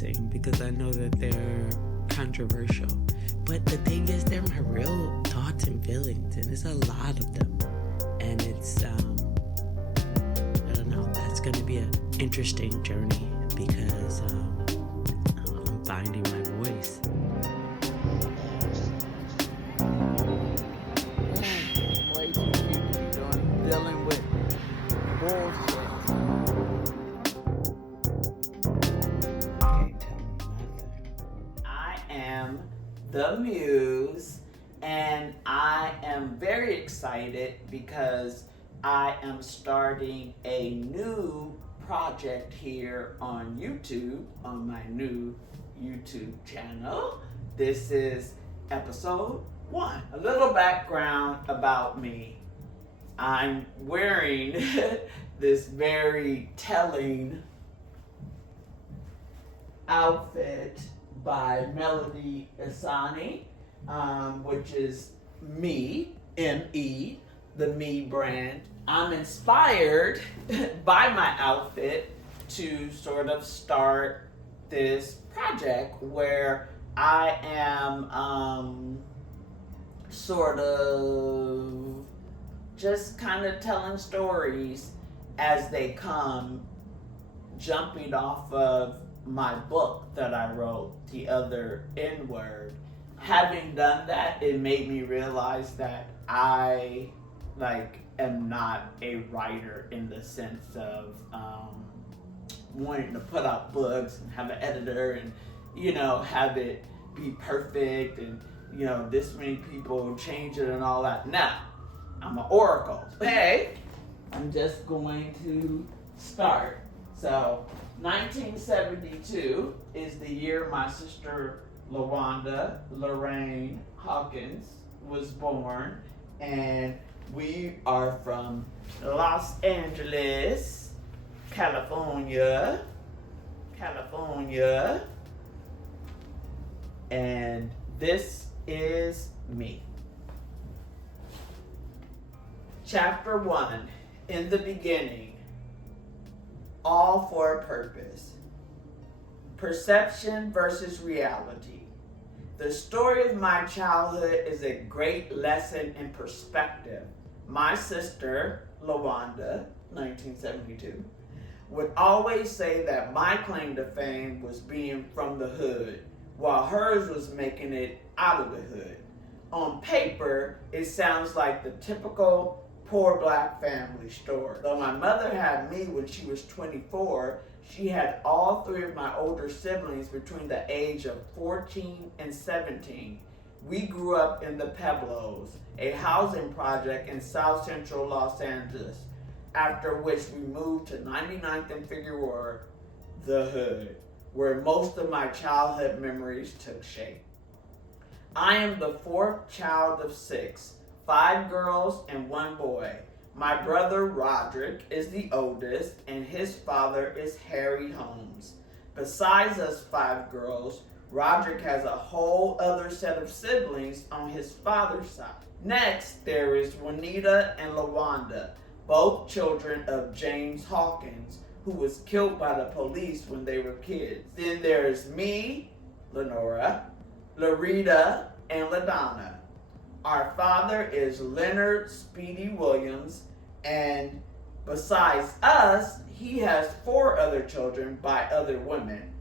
embarrassing because I know that they're controversial. But the thing is, they're my real thoughts and feelings, and it's a lot of them. And it's, I don't know, that's going to be an interesting journey because I'm finding my voice. Way too people be dealing with bullshit. I am the Muse, and I am very excited because I am starting a new project here on YouTube, on my new YouTube channel. This is episode 1. A little background about me. I'm wearing this very telling outfit by Melody Asani, which is Me, M-E, the Me brand. I'm inspired by my outfit to sort of start this project where I am sort of just kind of telling stories as they come, jumping off of my book that I wrote, The Other N-Word. Having done that, it made me realize that I am not a writer in the sense of wanting to put out books and have an editor and have it be perfect and this many people change it and all that. No, I'm an oracle. Hey, I'm just going to start. So 1972 is the year my sister LaWanda Lorraine Hawkins was born, and we are from Los Angeles, California, and this is me. Chapter 1, in the beginning, all for a purpose. Perception versus reality. The story of my childhood is a great lesson in perspective. My sister, LaWanda, 1972, would always say that my claim to fame was being from the hood, while hers was making it out of the hood. On paper, it sounds like the typical poor black family story. Though my mother had me when she was 24, she had all 3 of my older siblings between the age of 14 and 17. We grew up in the Pueblos, a housing project in South Central Los Angeles, after which we moved to 99th and Figueroa, the hood, where most of my childhood memories took shape. I am the 4th child of 6, 5 girls and 1 boy. My brother Roderick is the oldest, and his father is Harry Holmes. Besides us 5 girls, Roderick has a whole other set of siblings on his father's side. Next, there is Juanita and LaWanda, both children of James Hawkins, who was killed by the police when they were kids. Then there's me, LaNora, Larita, and LaDonna. Our father is Leonard Speedy Williams, and besides us, he has 4 other children by other women.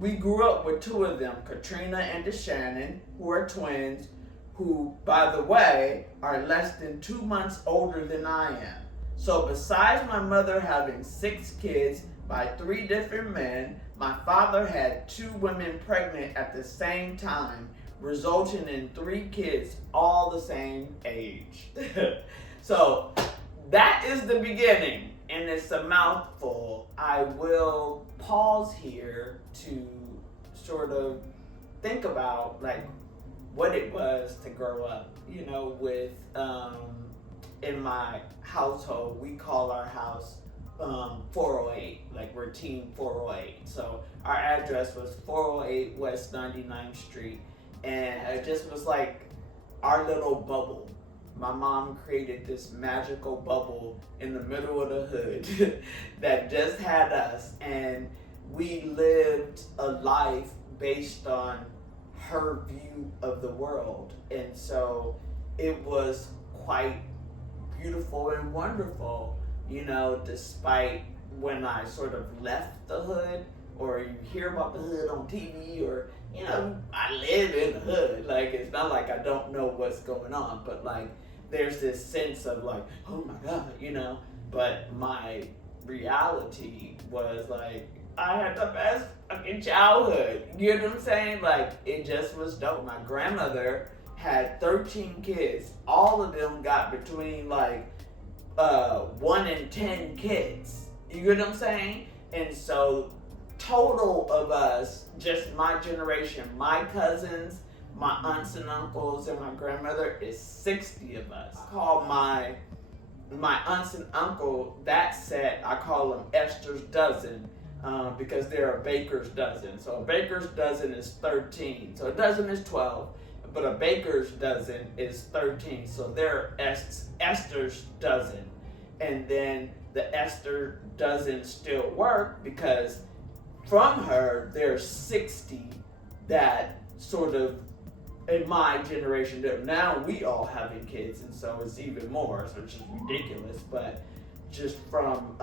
We grew up with 2 of them, Katrina and DeShannon, who are twins, who, by the way, are less than 2 months older than I am. So besides my mother having 6 kids by 3 different men, my father had 2 women pregnant at the same time, resulting in 3 kids all the same age. So that is the beginning, and it's a mouthful. I will pause here to sort of think about what it was to grow up, with in my household, we call our house 408, we're Team 408. So our address was 408 West 99th Street. And it just was like our little bubble. My mom created this magical bubble in the middle of the hood that just had us. And we lived a life based on her view of the world. And so it was quite beautiful and wonderful, despite when I sort of left the hood, or you hear about the hood on TV, or, I live in the hood. Like, it's not like I don't know what's going on, but like, there's this sense of like, oh my God, but my reality was like, I had the best fucking childhood. You know what I'm saying? Like, it just was dope. My grandmother had 13 kids. All of them got between like 1 and 10 kids. You get what I'm saying? And so, total of us, just my generation, my cousins, my aunts and uncles, and my grandmother, is 60 of us. I call my aunts and uncle, that set, I call them Esther's dozen. Because they're a baker's dozen. So a baker's dozen is 13. So a dozen is 12, but a baker's dozen is 13. So they're Esther's dozen. And then the Esther doesn't still work because from her, there's 60 that sort of, in my generation, now we all having kids, and so it's even more, so it's just ridiculous. But just from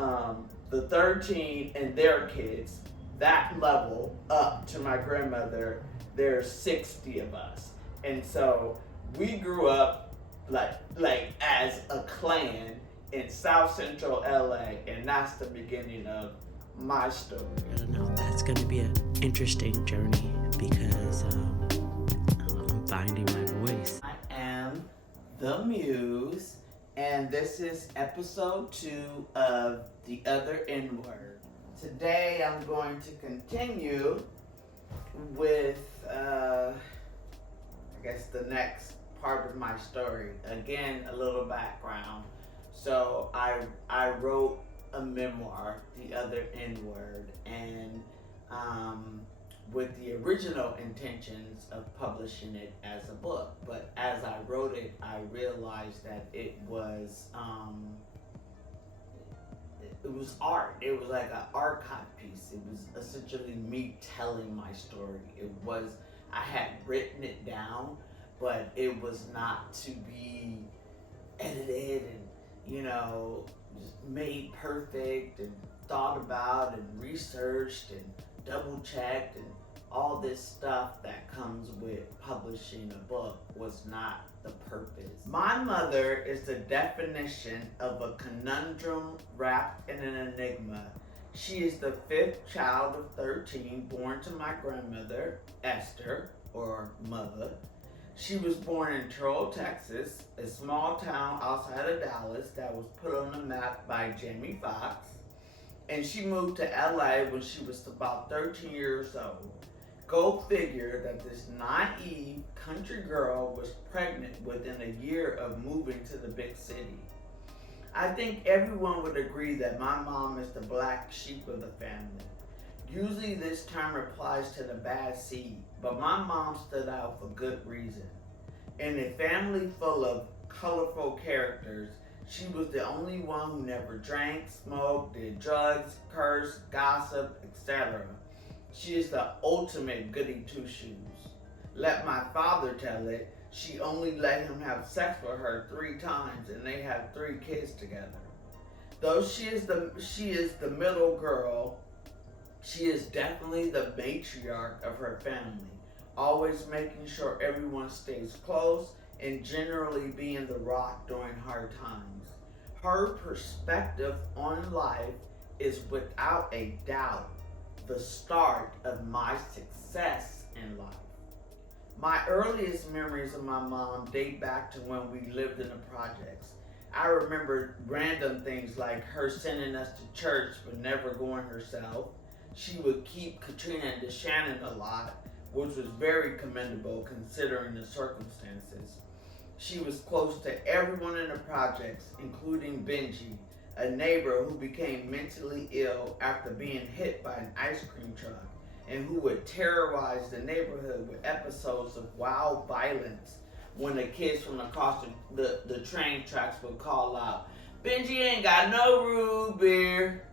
the 13 and their kids, that level up to my grandmother, there's 60 of us. And so we grew up like as a clan in South Central LA, and that's the beginning of my story. I don't know, that's going to be an interesting journey because I'm finding my voice. I am the Muse, and this is episode 2 of The Other N-Word. Today I'm going to continue with, I guess, the next part of my story. Again, a little background. So I wrote a memoir, The Other N-Word, and with the original intentions of publishing it as a book. But as I wrote it, I realized that it was art. It was like an archive piece. It was essentially me telling my story. I had written it down, but it was not to be edited and, just made perfect and thought about and researched and double checked, and all this stuff that comes with publishing a book was not the purpose. My mother is the definition of a conundrum wrapped in an enigma. She is the 5th child of 13 born to my grandmother, Esther, or mother. She was born in Terrell, Texas, a small town outside of Dallas that was put on the map by Jamie Foxx. And she moved to LA when she was about 13 years old. Go figure that this naive country girl was pregnant within a year of moving to the big city. I think everyone would agree that my mom is the black sheep of the family. Usually this term applies to the bad seed, but my mom stood out for good reason. In a family full of colorful characters, she was the only one who never drank, smoked, did drugs, cursed, gossiped, etc. She is the ultimate goody two-shoes. Let my father tell it, she only let him have sex with her 3 times, and they have 3 kids together. Though she is the middle girl, she is definitely the matriarch of her family, always making sure everyone stays close and generally being the rock during hard times. Her perspective on life is without a doubt the start of my success in life. My earliest memories of my mom date back to when we lived in the projects. I remember random things like her sending us to church but never going herself. She would keep Katrina and DeShannon a lot, which was very commendable considering the circumstances. She was close to everyone in the projects, including Benji, a neighbor who became mentally ill after being hit by an ice cream truck, and who would terrorize the neighborhood with episodes of wild violence when the kids from across the train tracks would call out, "Benji ain't got no root beer."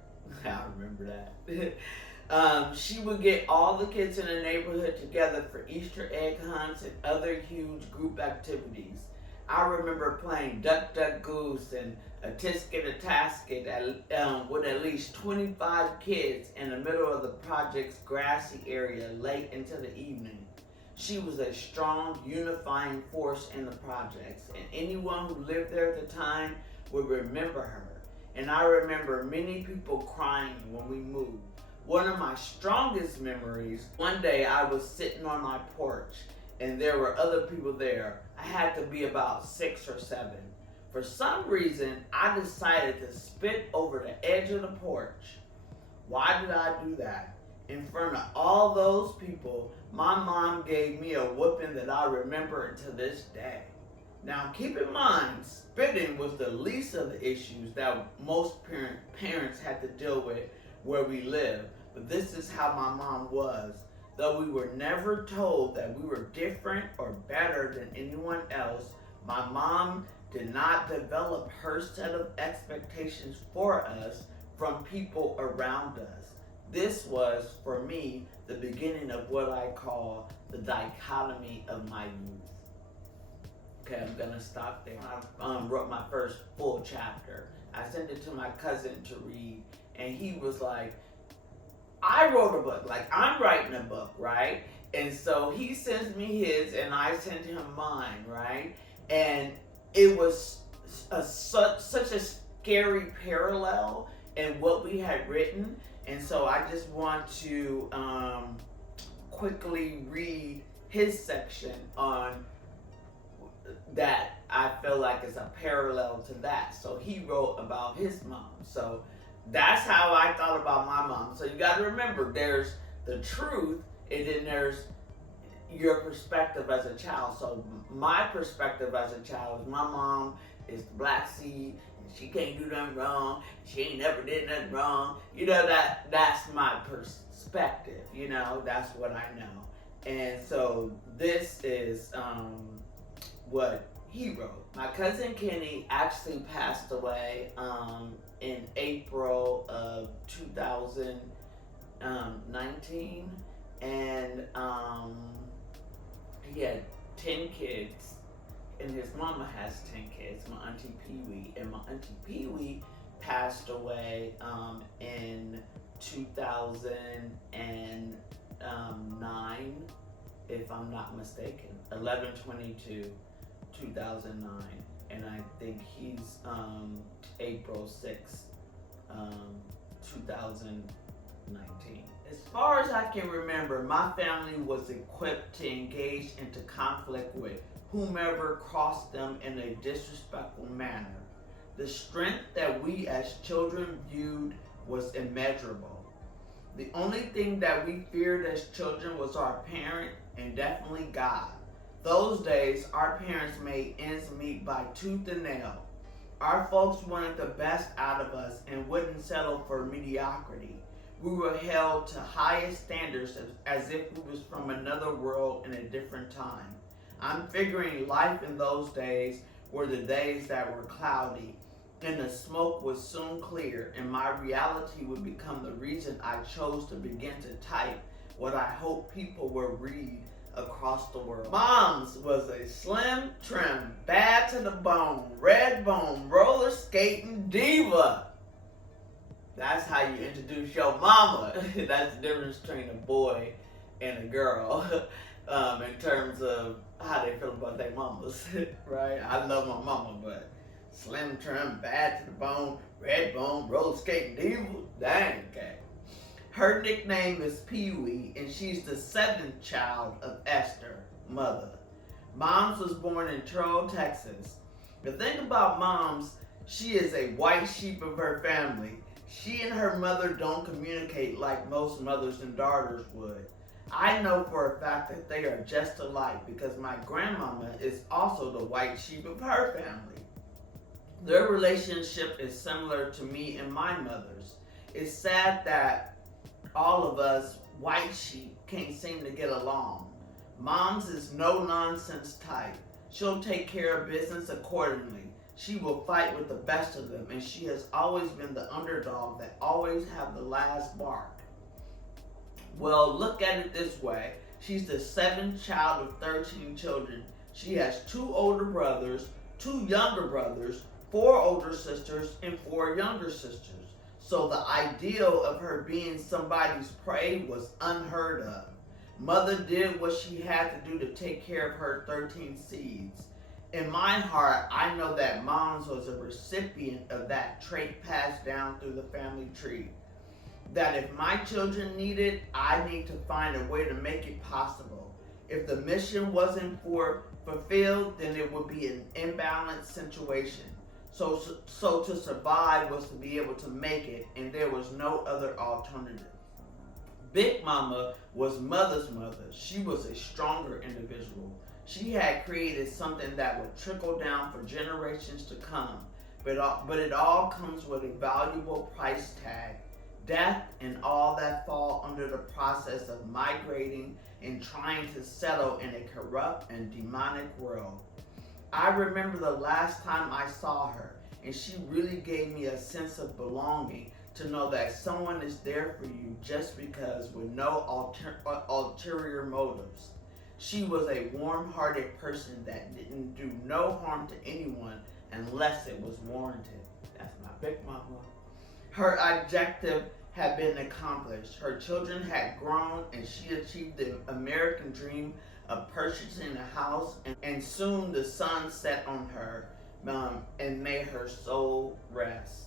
I remember that. She would get all the kids in the neighborhood together for Easter egg hunts and other huge group activities. I remember playing Duck Duck Goose and a Tisket a Tasket with at least 25 kids in the middle of the project's grassy area late into the evening. She was a strong, unifying force in the projects, and anyone who lived there at the time would remember her. And I remember many people crying when we moved. One of my strongest memories, one day I was sitting on my porch and there were other people there. I had to be about 6 or 7. For some reason, I decided to spit over the edge of the porch. Why did I do that? In front of all those people, my mom gave me a whooping that I remember to this day. Now keep in mind, spitting was the least of the issues that most parents had to deal with where we live. But this is how my mom was. Though we were never told that we were different or better than anyone else, my mom did not develop her set of expectations for us from people around us. This was, for me, the beginning of what I call the dichotomy of my youth. Okay, I'm gonna stop there. I wrote my first full chapter. I sent it to my cousin to read, and he was like, I wrote a book, like I'm writing a book, right? And so he sends me his and I send him mine, right? And it was such a scary parallel in what we had written. And so I just want to quickly read his section on that I feel like is a parallel to that. So he wrote about his mom. So that's how I thought about my mom. So you got to remember, there's the truth, and then there's your perspective as a child. So my perspective as a child is my mom is the black seed, and she can't do nothing wrong. She ain't never did nothing wrong. You know, that's my perspective. You know, that's what I know. And so this is what he wrote. My cousin Kenny actually passed away in April of 2019, and he had 10 kids, and his mama has 10 kids, my Auntie Pee-wee, and my Auntie Pee-wee passed away in 2009, if I'm not mistaken, 11/22/2009, and I think he's April 6th, 2019. As far as I can remember, my family was equipped to engage into conflict with whomever crossed them in a disrespectful manner. The strength that we as children viewed was immeasurable. The only thing that we feared as children was our parent and definitely God. Those days, our parents made ends meet by tooth and nail. Our folks wanted the best out of us and wouldn't settle for mediocrity. We were held to highest standards as if we was from another world in a different time. I'm figuring life in those days were the days that were cloudy, and the smoke would soon clear, and my reality would become the reason I chose to begin to type what I hope people will read across the world. Mom's was a slim, trim, bad to the bone, red bone, roller skating diva. That's how you introduce your mama. That's the difference between a boy and a girl in terms of how they feel about their mamas, right? I love my mama, but slim, trim, bad to the bone, red bone, roller skating diva, dang, okay. Her nickname is Pee-wee, and she's the 7th child of Esther, mother. Moms was born in Troll, Texas. The thing about Moms, she is a white sheep of her family. She and her mother don't communicate like most mothers and daughters would. I know for a fact that they are just alike because my grandmama is also the white sheep of her family. Their relationship is similar to me and my mother's. It's sad that all of us white sheep can't seem to get along. Mom's is no nonsense type. She'll take care of business accordingly. She will fight with the best of them, and she has always been the underdog that always have the last bark. Well, look at it this way. She's the seventh child of 13 children. She has 2 older brothers, 2 younger brothers, 4 older sisters, and 4 younger sisters. So the ideal of her being somebody's prey was unheard of. Mother did what she had to do to take care of her 13 seeds. In my heart, I know that Mom's was a recipient of that trait passed down through the family tree. That if my children need it, I need to find a way to make it possible. If the mission wasn't fulfilled, then it would be an imbalanced situation. So to survive was to be able to make it, and there was no other alternative. Big Mama was Mother's mother. She was a stronger individual. She had created something that would trickle down for generations to come. But it all comes with a valuable price tag. Death and all that fall under the process of migrating and trying to settle in a corrupt and demonic world. I remember the last time I saw her, and she really gave me a sense of belonging, to know that someone is there for you just because, with no ulterior motives. She was a warm-hearted person that didn't do no harm to anyone unless it was warranted. That's my Big Mama. Her objective had been accomplished. Her children had grown, and she achieved the American dream of purchasing a house, and soon the sun set on her and made her soul rest.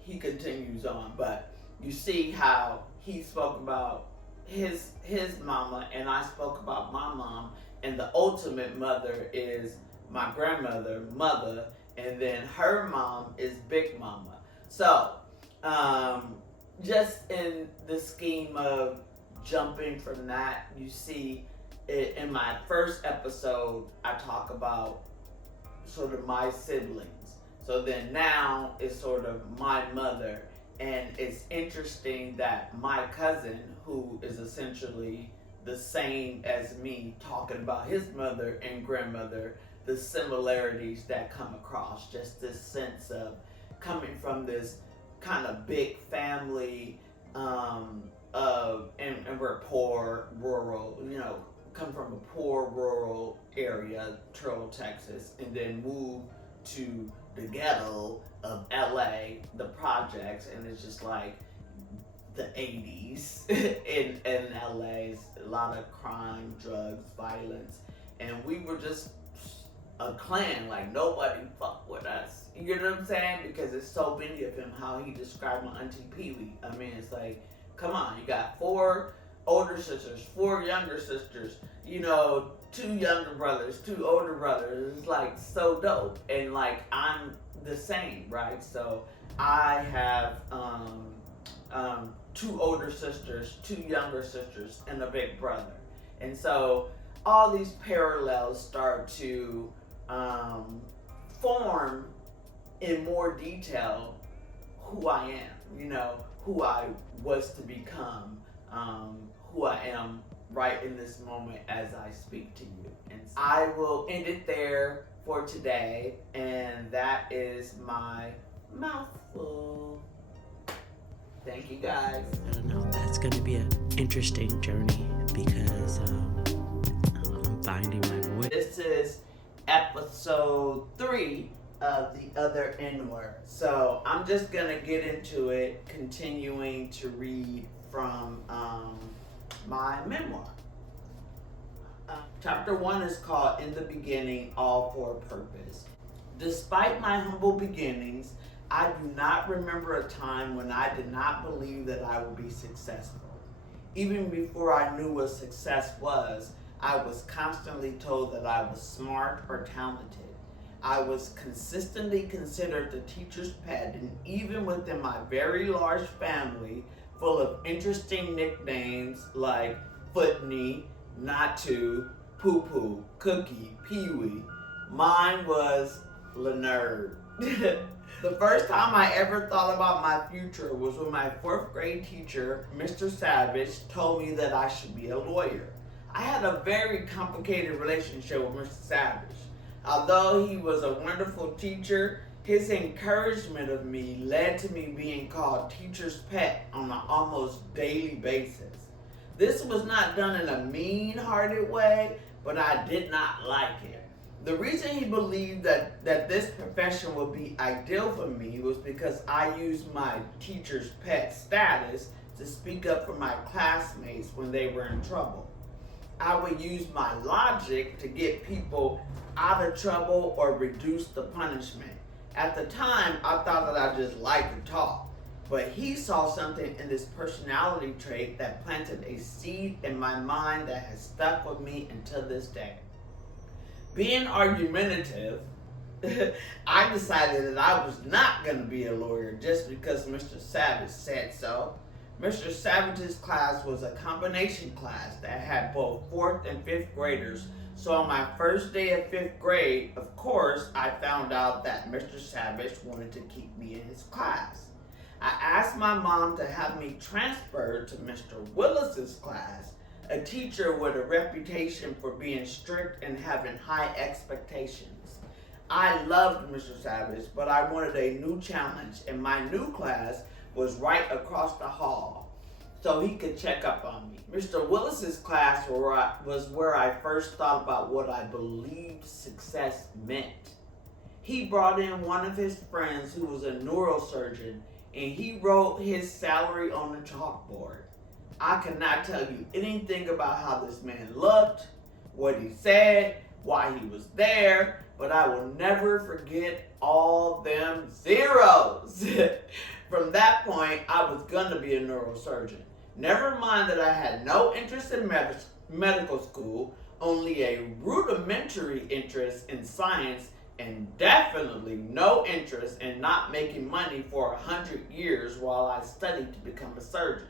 He continues on, but you see how he spoke about his mama, and I spoke about my mom, and the ultimate mother is my grandmother, Mother, and then her mom is Big Mama. So, just in the scheme of jumping from that, you see in my first episode, I talk about sort of my siblings. So then now it's sort of my mother, and it's interesting that my cousin, who is essentially the same as me, talking about his mother and grandmother, the similarities that come across, just this sense of coming from this kind of big family, and we're poor, rural, come from a poor rural area, Turtle, Texas, and then move to the ghetto of LA, the projects, and it's just like the 80s in LA, a lot of crime, drugs, violence, and we were just a clan, like nobody fucked with us. You know what I'm saying? Because it's so many of him, how he described my Auntie Pee-wee. I mean, it's like, come on, you got 4 older sisters, 4 younger sisters, 2 younger brothers, 2 older brothers. It's like so dope. And like I'm the same, right? So I have 2 older sisters, 2 younger sisters, and a big brother. And so all these parallels start to form in more detail who I am, who I was to become, who I am right in this moment as I speak to you. And I will end it there for today, and that is my mouthful. Thank you guys. I don't know, that's going to be an interesting journey because I'm finding my voice. This is episode 3 of The Other N-Word. So I'm just going to get into it, continuing to read from my memoir. Chapter 1 is called In the Beginning, All for a Purpose. Despite my humble beginnings, I do not remember a time when I did not believe that I would be successful. Even before I knew what success was, I was constantly told that I was smart or talented. I was consistently considered the teacher's pet, and even within my very large family, full of interesting nicknames like Footney, Natu, Poo Poo, Cookie, Pee-wee, mine was LaNord. The first time I ever thought about my future was when my 4th grade teacher, Mr. Savage, told me that I should be a lawyer. I had a very complicated relationship with Mr. Savage. Although he was a wonderful teacher, His encouragement of me led to me being called teacher's pet on an almost daily basis. This was not done in a mean-hearted way, but I did not like it. The reason he believed that this profession would be ideal for me was because I used my teacher's pet status to speak up for my classmates when they were in trouble. I would use my logic to get people out of trouble or reduce the punishment. At the time, I thought that I just liked to talk, but he saw something in this personality trait that planted a seed in my mind that has stuck with me until this day. Being argumentative, I decided that I was not going to be a lawyer just because Mr. Savage said so. Mr. Savage's class was a combination class that had both 4th and 5th graders. So on my first day of 5th grade, of course, I found out that Mr. Savage wanted to keep me in his class. I asked my mom to have me transferred to Mr. Willis's class, a teacher with a reputation for being strict and having high expectations. I loved Mr. Savage, but I wanted a new challenge, and my new class was right across the hall, so he could check up on me. Mr. Willis's class was where I first thought about what I believed success meant. He brought in one of his friends who was a neurosurgeon, and he wrote his salary on the chalkboard. I cannot tell you anything about how this man looked, what he said, why he was there, but I will never forget all them zeros. From that point, I was going to be a neurosurgeon. Never mind that I had no interest in medical school, only a rudimentary interest in science, and definitely no interest in not making money for 100 years while I studied to become a surgeon.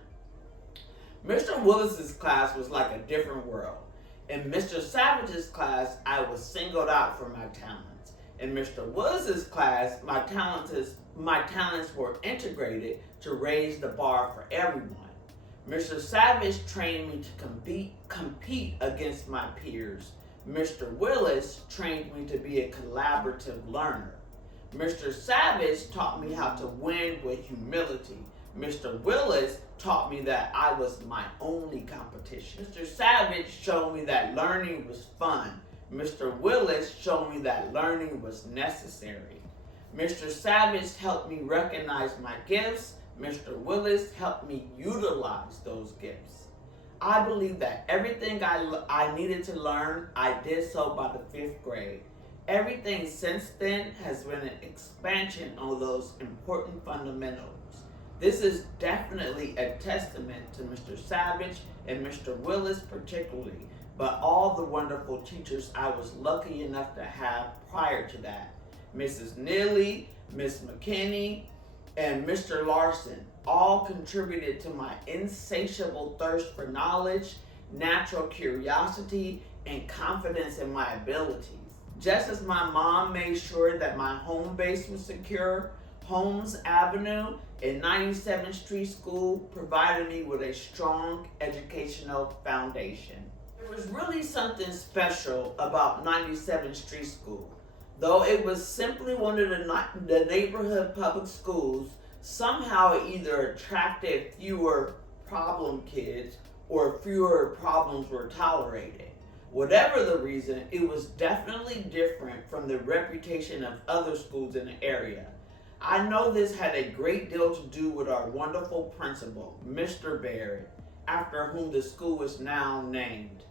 Mr. Willis's class was like a different world. In Mr. Savage's class, I was singled out for my talents. In Mr. Willis's class, my talents were integrated to raise the bar for everyone. Mr. Savage trained me to compete against my peers. Mr. Willis trained me to be a collaborative learner. Mr. Savage taught me how to win with humility. Mr. Willis taught me that I was my only competition. Mr. Savage showed me that learning was fun. Mr. Willis showed me that learning was necessary. Mr. Savage helped me recognize my gifts. Mr. Willis helped me utilize those gifts. I believe that everything I needed to learn, I did so by the 5th grade. Everything since then has been an expansion on those important fundamentals. This is definitely a testament to Mr. Savage and Mr. Willis particularly, but all the wonderful teachers I was lucky enough to have prior to that. Mrs. Neely, Miss McKinney, and Mr. Larson all contributed to my insatiable thirst for knowledge, natural curiosity, and confidence in my abilities. Just as my mom made sure that my home base was secure, Holmes Avenue and 97th Street School provided me with a strong educational foundation. There was really something special about 97th Street School. Though it was simply one of the neighborhood public schools, somehow it either attracted fewer problem kids or fewer problems were tolerated. Whatever the reason, it was definitely different from the reputation of other schools in the area. I know this had a great deal to do with our wonderful principal, Mr. Barrett, after whom the school is now named.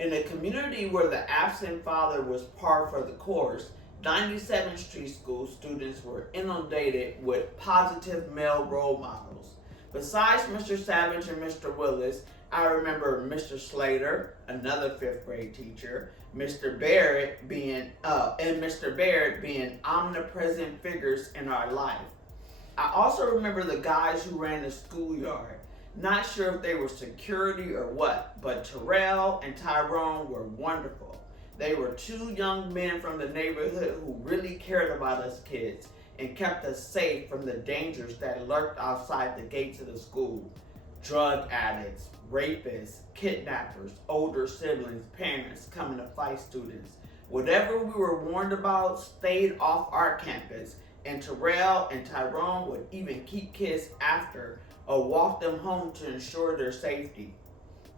In a community where the absent father was par for the course, 97th Street School students were inundated with positive male role models. Besides Mr. Savage and Mr. Willis, I remember Mr. Slater, another 5th grade teacher, Mr. Barrett being omnipresent figures in our life. I also remember the guys who ran the schoolyard. Not sure if they were security or what, but Terrell and Tyrone were wonderful. They were 2 young men from the neighborhood who really cared about us kids and kept us safe from the dangers that lurked outside the gates of the school. Drug addicts, rapists, kidnappers, older siblings, parents coming to fight students. Whatever we were warned about stayed off our campus, And Terrell and Tyrone would even keep kids after or walk them home to ensure their safety.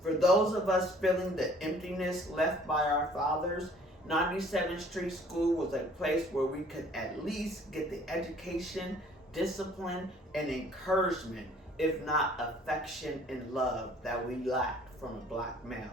For those of us feeling the emptiness left by our fathers, 97th Street School was a place where we could at least get the education, discipline, and encouragement, if not affection and love, that we lacked from a black male.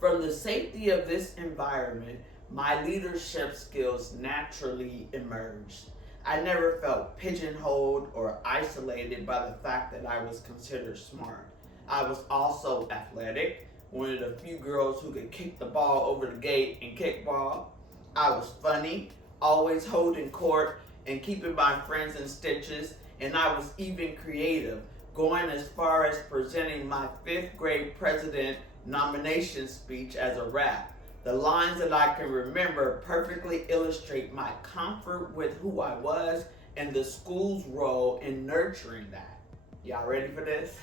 From the safety of this environment, my leadership skills naturally emerged. I never felt pigeonholed or isolated by the fact that I was considered smart. I was also athletic, one of the few girls who could kick the ball over the gate and kickball. I was funny, always holding court and keeping my friends in stitches, and I was even creative, going as far as presenting my 5th grade president nomination speech as a rap. The lines that I can remember perfectly illustrate my comfort with who I was and the school's role in nurturing that. Y'all ready for this?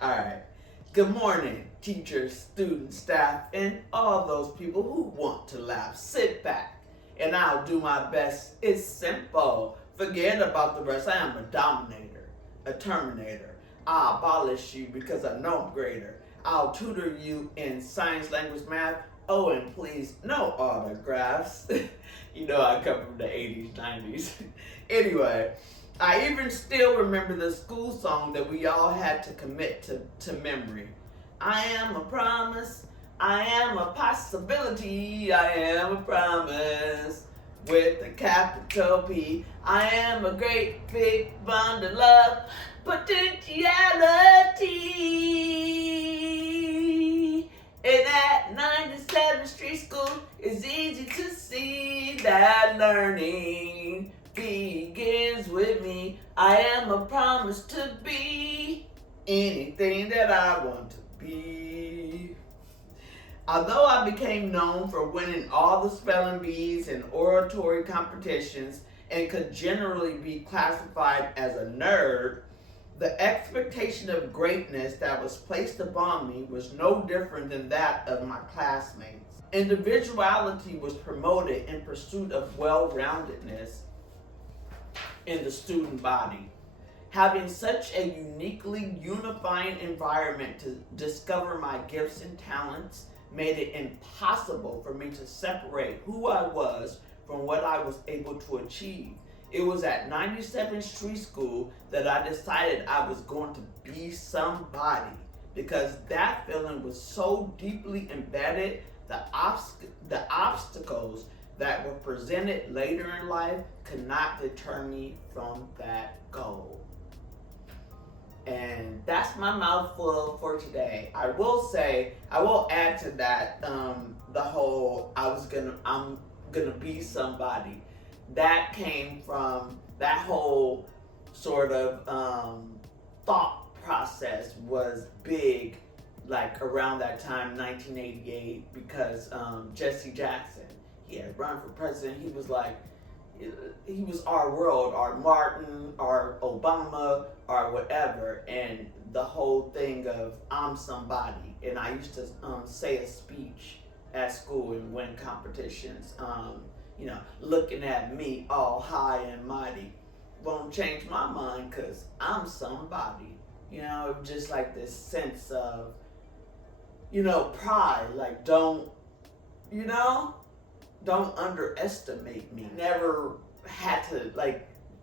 All right. Good morning, teachers, students, staff, and all those people who want to laugh. Sit back, and I'll do my best. It's simple. Forget about the rest. I am a dominator, a terminator. I'll abolish you because I know I'm greater. I'll tutor you in science, language, math. Oh, and please, no autographs. You know I come from the 80s, 90s. Anyway, I even still remember the school song that we all had to commit to memory. I am a promise, I am a possibility, I am a promise with a capital P. I am a great big bundle of potentiality. And at 97th Street School, it's easy to see that learning begins with me. I am a promise to be anything that I want to be. Although I became known for winning all the spelling bees and oratory competitions and could generally be classified as a nerd, the expectation of greatness that was placed upon me was no different than that of my classmates. Individuality was promoted in pursuit of well-roundedness in the student body. Having such a uniquely unifying environment to discover my gifts and talents made it impossible for me to separate who I was from what I was able to achieve. It was at 97th Street School that I decided I was going to be somebody, because that feeling was so deeply embedded. The obstacles that were presented later in life could not deter me from that goal. And that's my mouthful for today. I will add to that, the whole I'm gonna be somebody. That came from that whole sort of thought process was big, like around that time, 1988, because Jesse Jackson, he had run for president. He was like, he was our world, our Martin, our Obama, or whatever, and the whole thing of I'm somebody. And I used to say a speech at school and win competitions. Looking at me all high and mighty won't change my mind because I'm somebody. Just like this sense of, pride. Like, don't underestimate me. Never had to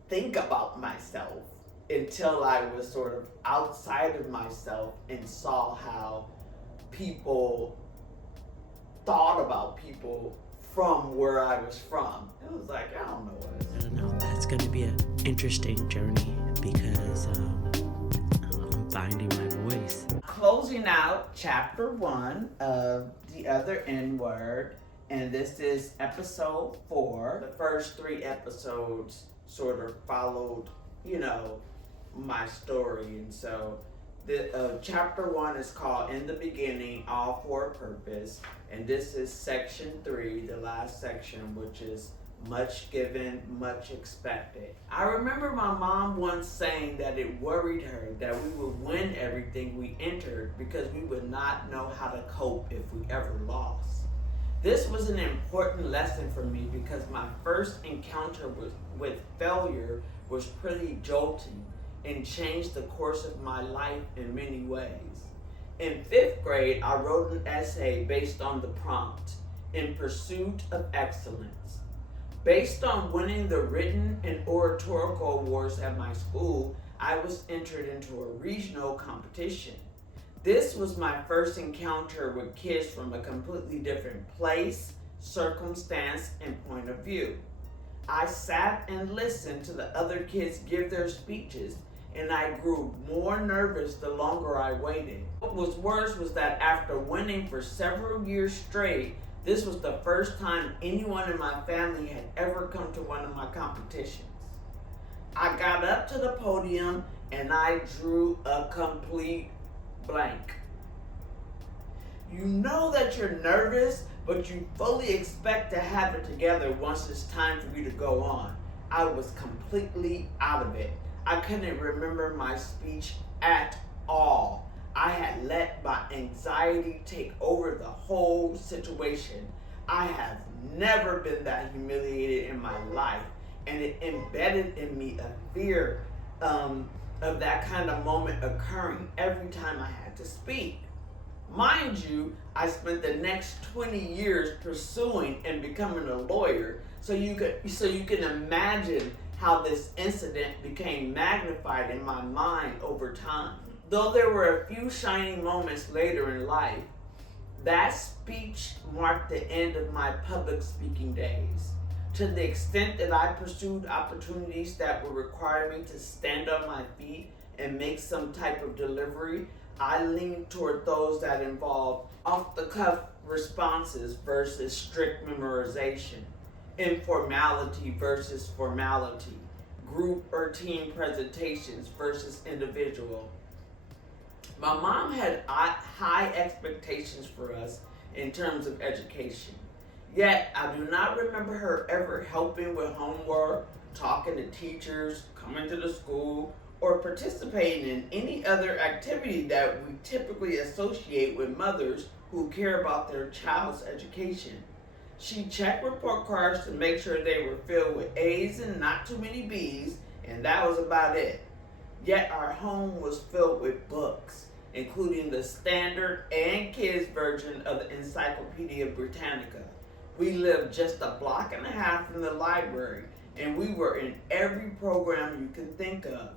think about myself until I was sort of outside of myself and saw how people thought about people from where I was from. It was like, I don't know. That's going to be an interesting journey because I'm finding my voice. Closing out chapter 1 of The Other N-Word, and this is episode 4. The first 3 episodes sort of followed, my story, and so chapter 1 is called In the Beginning, All for a Purpose, and this is section 3, the last section, which is Much Given, Much Expected. I remember my mom once saying that it worried her that we would win everything we entered because we would not know how to cope if we ever lost. This was an important lesson for me because my first encounter with failure was pretty jolting and changed the course of my life in many ways. In 5th grade, I wrote an essay based on the prompt, "In Pursuit of Excellence." Based on winning the written and oratorical awards at my school, I was entered into a regional competition. This was my first encounter with kids from a completely different place, circumstance, and point of view. I sat and listened to the other kids give their speeches, and I grew more nervous the longer I waited. What was worse was that after winning for several years straight, this was the first time anyone in my family had ever come to one of my competitions. I got up to the podium and I drew a complete blank. You know that you're nervous, but you fully expect to have it together once it's time for you to go on. I was completely out of it. I couldn't remember my speech at all. I had let my anxiety take over the whole situation. I have never been that humiliated in my life, and it embedded in me a fear of that kind of moment occurring every time I had to speak. Mind you, I spent the next 20 years pursuing and becoming a lawyer, so you can imagine how this incident became magnified in my mind over time. Though there were a few shining moments later in life, that speech marked the end of my public speaking days. To the extent that I pursued opportunities that would require me to stand on my feet and make some type of delivery, I leaned toward those that involved off-the-cuff responses versus strict memorization, informality versus formality, group or team presentations versus individual. My mom had high expectations for us in terms of education. Yet, I do not remember her ever helping with homework, talking to teachers, coming to the school, or participating in any other activity that we typically associate with mothers who care about their child's education. She checked report cards to make sure they were filled with A's and not too many B's, and that was about it. Yet our home was filled with books, including the standard and kids version of the Encyclopedia Britannica. We lived just a block and a half from the library, and we were in every program you can think of.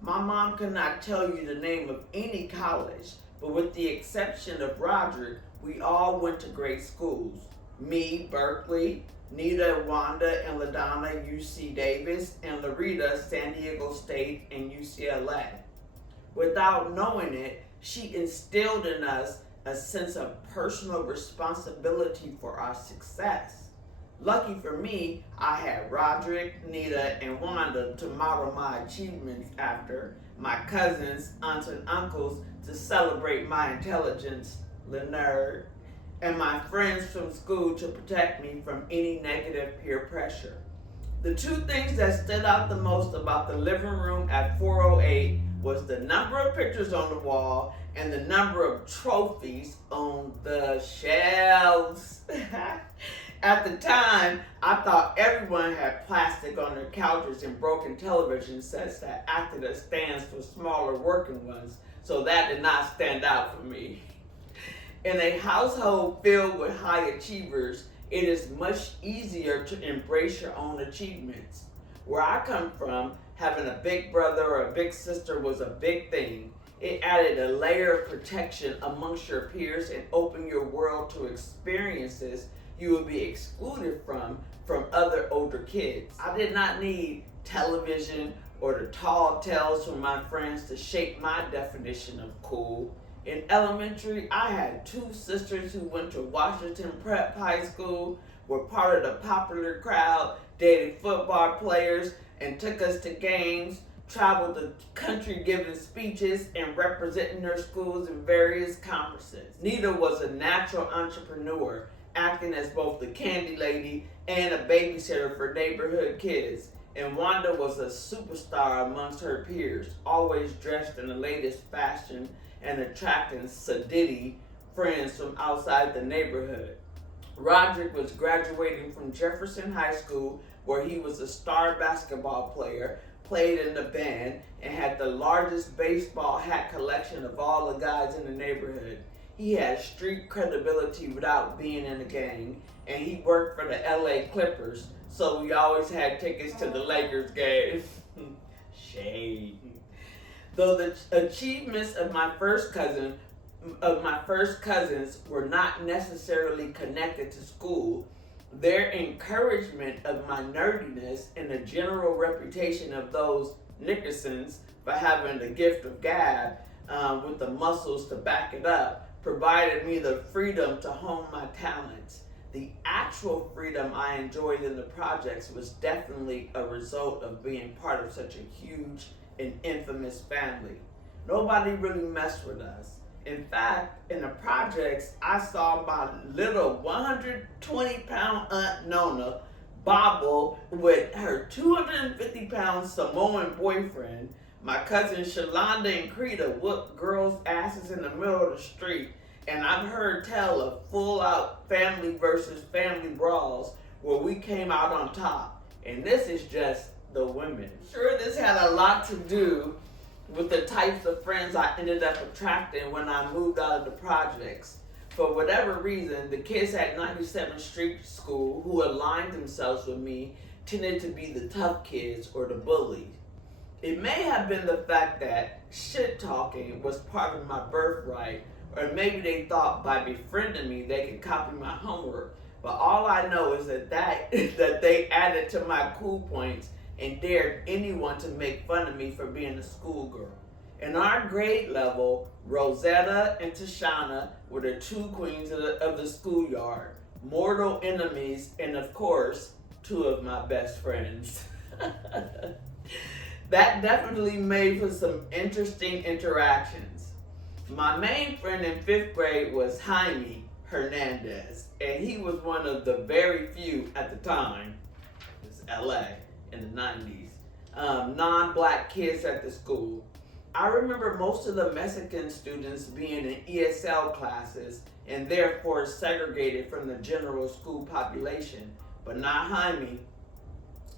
My mom could not tell you the name of any college, but with the exception of Roderick, we all went to great schools. Me, Berkeley, Nita, Wanda, and LaDonna, UC Davis, and Larita, San Diego State, and UCLA. Without knowing it, she instilled in us a sense of personal responsibility for our success. Lucky for me, I had Roderick, Nita, and Wanda to model my achievements after, my cousins, aunts, and uncles to celebrate my intelligence, the nerd, and my friends from school to protect me from any negative peer pressure. The two things that stood out the most about the living room at 408 was the number of pictures on the wall and the number of trophies on the shelves. At the time, I thought everyone had plastic on their couches and broken television sets that acted as stands for smaller working ones, so that did not stand out for me. In a household filled with high achievers, it is much easier to embrace your own achievements. Where I come from, having a big brother or a big sister was a big thing. It added a layer of protection amongst your peers and opened your world to experiences you would be excluded from other older kids. I did not need television or the tall tales from my friends to shape my definition of cool. In elementary, I had two sisters who went to Washington Prep High School, were part of the popular crowd, dated football players, and took us to games, traveled the country giving speeches, and representing their schools in various conferences. Nita was a natural entrepreneur, acting as both the candy lady and a babysitter for neighborhood kids. And Wanda was a superstar amongst her peers, always dressed in the latest fashion and attracting sadiddy friends from outside the neighborhood. Roderick was graduating from Jefferson High School, where he was a star basketball player, played in the band, and had the largest baseball hat collection of all the guys in the neighborhood. He had street credibility without being in a gang, and he worked for the LA Clippers, so we always had tickets to the Lakers games. Shade. Though the achievements of my first cousins were not necessarily connected to school, their encouragement of my nerdiness and the general reputation of those Nickersons for having the gift of gab with the muscles to back it up provided me the freedom to hone my talents. The actual freedom I enjoyed in the projects was definitely a result of being part of such a huge and infamous family. Nobody really messed with us. In fact, in the projects, I saw my little 120-pound Aunt Nona bobble with her 250-pound Samoan boyfriend. My cousins Shalonda and Krita whooped girls' asses in the middle of the street, and I've heard tell of full-out family versus family brawls where we came out on top. And this is just the women. Sure, this had a lot to do with the types of friends I ended up attracting when I moved out of the projects. For whatever reason, the kids at 97th Street School who aligned themselves with me tended to be the tough kids or the bullies. It may have been the fact that shit talking was part of my birthright, or maybe they thought by befriending me they could copy my homework. But all I know is that they added to my cool points and dared anyone to make fun of me for being a schoolgirl. In our grade level, Rosetta and Tashana were the two queens of the schoolyard, mortal enemies, and of course, two of my best friends. That definitely made for some interesting interactions. My main friend in 5th grade was Jaime Hernandez, and he was one of the very few at the time, it was LA in the 90s, non-black kids at the school. I remember most of the Mexican students being in ESL classes and therefore segregated from the general school population, but not Jaime.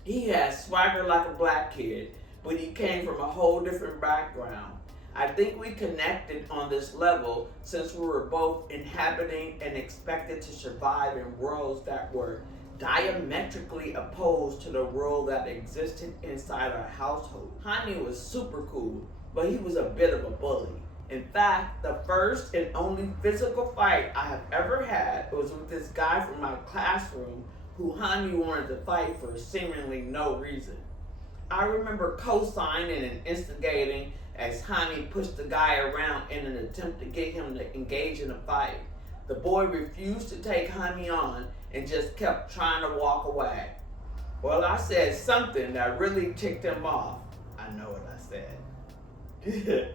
He had swagger like a black kid, but he came from a whole different background. I think we connected on this level since we were both inhabiting and expected to survive in worlds that were diametrically opposed to the world that existed inside our household. Jaime was super cool, but he was a bit of a bully. In fact, the first and only physical fight I have ever had was with this guy from my classroom who Jaime wanted to fight for seemingly no reason. I remember co-signing and instigating as Jaime pushed the guy around in an attempt to get him to engage in a fight. The boy refused to take Jaime on and just kept trying to walk away. Well, I said something that really ticked him off. I know what I said.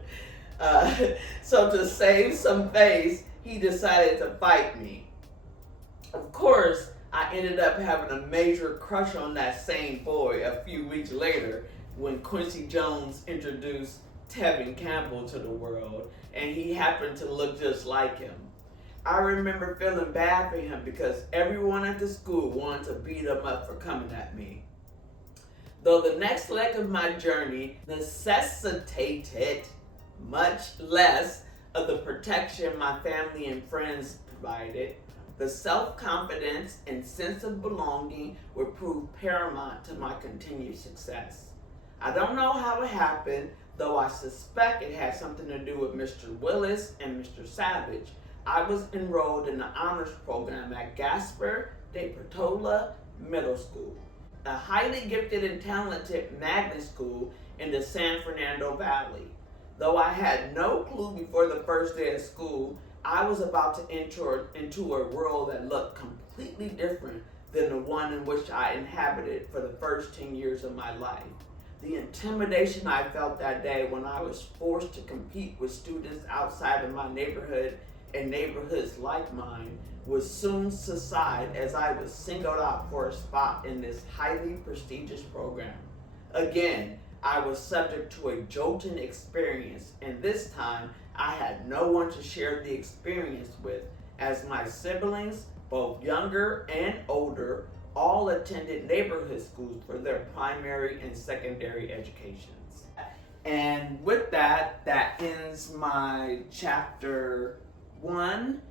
So to save some face, he decided to fight me. Of course, I ended up having a major crush on that same boy a few weeks later when Quincy Jones introduced Tevin Campbell to the world, and he happened to look just like him. I remember feeling bad for him because everyone at the school wanted to beat him up for coming at me. Though the next leg of my journey necessitated much less of the protection my family and friends provided, the self-confidence and sense of belonging would prove paramount to my continued success. I don't know how it happened, though I suspect it had something to do with Mr. Willis and Mr. Savage. I was enrolled in the honors program at Gaspar de Portola Middle School, a highly gifted and talented magnet school in the San Fernando Valley. Though I had no clue before the first day of school, I was about to enter into a world that looked completely different than the one in which I inhabited for the first 10 years of my life. The intimidation I felt that day when I was forced to compete with students outside of my neighborhood and neighborhoods like mine would soon subside as I was singled out for a spot in this highly prestigious program. Again, I was subject to a jolting experience, and this time I had no one to share the experience with, as my siblings, both younger and older, all attended neighborhood schools for their primary and secondary educations. And with that, that ends my chapter 1